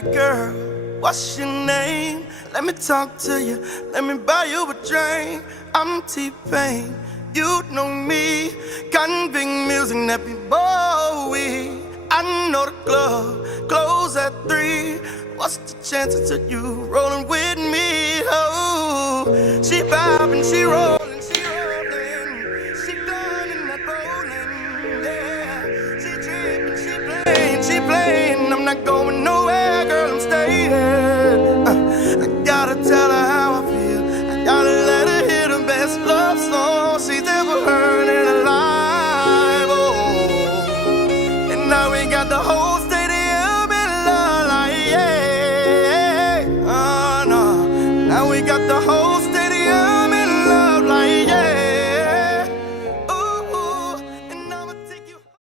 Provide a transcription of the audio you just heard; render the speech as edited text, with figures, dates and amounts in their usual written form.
baby girl, what's your name? Let me talk to you, let me buy you a drink. I'm T-Pain, you know me. Convict music, that be Bowie. I know the club close at 3. What's the chances of you rolling with me? Oh, she vibing, she rolling, she rolling. She done in that rolling, yeah. She tripping, she playing, I'm not going